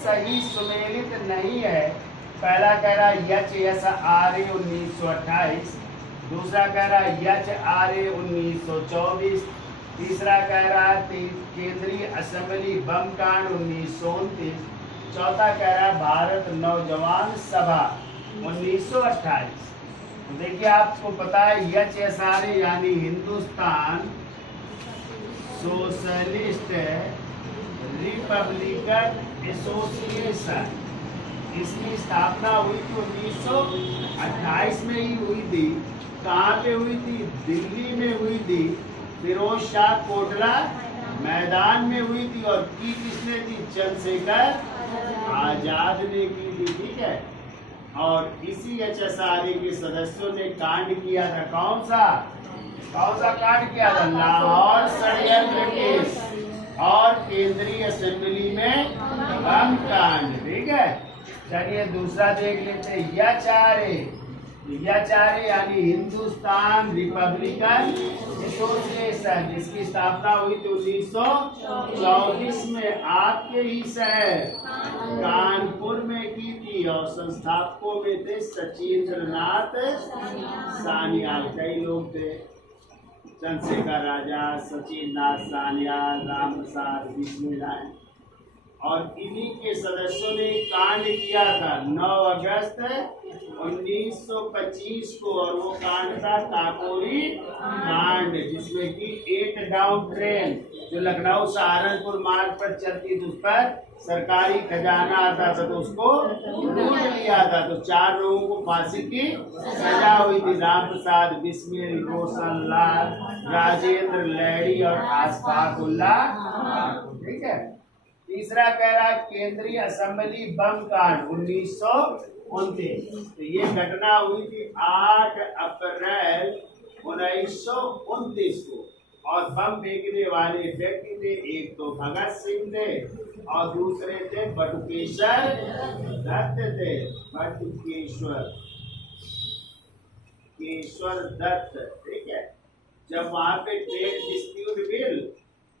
सही सुमेलित नहीं है। पहला कह रहा HSRA 1928, दूसरा कह रहा HRA 1924, तीसरा कह रहा केंद्रीय असेंबली बम कांड 1929, चौथा कह रहा भारत नौजवान सभा 1928। तो देखिए आपको पता है HSRA यानी हिंदुस्तान सोशलिस्ट रिपब्लिकन एसोसिएशन, इसकी स्थापना हुई थी 1928 में ही हुई थी। कहाँ पे हुई थी? दिल्ली में हुई थी, फिरोज शाह कोटला मैदान में हुई थी। और की किसने थी? चंद्रशेखर आजाद ने की थी। ठीक है। और इसी HSRA के सदस्यों ने कांड किया था। कौन सा कांड किया था? लाहौर षड्यंत्र केस और केंद्रीय असेंबली में बम कांड। ठीक है। चलिए दूसरा देख लेते हैं। HRA यानी हिंदुस्तान रिपब्लिकन एसोसिएशन, जिसकी स्थापना हुई थी 1924 में आपके ही शहर कानपुर में की थी। और संस्थापकों में थे सचिंद्रनाथ सान्याल, कई लोग थे, चंद्रशेखर आजाद, सचिंद्रनाथ सान्याल, राम प्रसाद बिस्मिल। और इन्हीं के सदस्यों ने कांड किया था 9 अगस्त 1925 को। और वो कांड था काकोरी कांड, जिसमें कि 8 डाउन ट्रेन जो लखनऊ सहारनपुर मार्ग पर चलती थी, उस पर सरकारी खजाना आता था तो उसको लूट लिया था। तो 4 लोगों को फांसी की सजा हुई थी। राम प्रसाद बिस्मिल, रोशन लाल, राजेंद्र लहड़ी और अशफाक उल्लाह। ठीक है। तीसरा कह रहा केंद्रीय असेंबली बम कांड 1929। तो ये घटना हुई थी 8 अप्रैल 1929 को। और बम फेंकने वाले व्यक्ति थे, एक तो भगत सिंह थे और दूसरे थे बटुकेश्वर दत्त थे। केशवर दत्त। ठीक है। जब वहां पे ट्रेड डिस्प्यूट बिल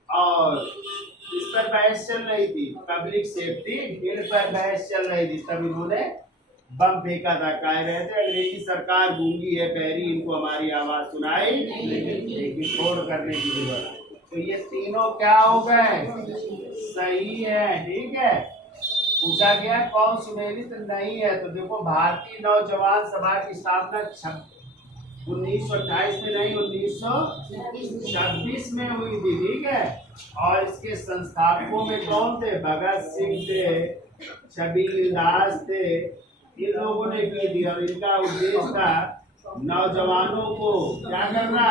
और इस पर बहस चल रही थी, पब्लिक सेफ्टी बिल पर बहस चल रही थी, तब इन्होंने बम फेंका था। कह रहे थे अंग्रेजी सरकार गूंगी है, बहरी, इनको हमारी आवाज सुनाई लेकिन छोड़ करने की जरूरत। तो ये तीनों क्या हो गए? सही है। ठीक है। पूछा गया कौन सुमेलित नहीं है? तो देखो भारतीय नौजवान सभा की स्थापना 1928 में नहीं, 1926 में हुई थी। ठीक है। और इसके संस्थापकों में कौन थे? भगत सिंह थे, छबील दास थे, इन लोगों ने की थी। और इनका उद्देश्य था नौजवानों को क्या करना?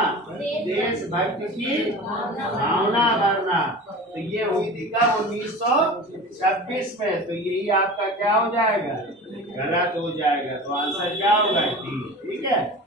देशभक्ति की भावना भरना। तो ये हुई थी कब? 1926 में। तो यही आपका क्या हो जाएगा? गलत हो जाएगा। तो आंसर क्या होगा? ठीक है।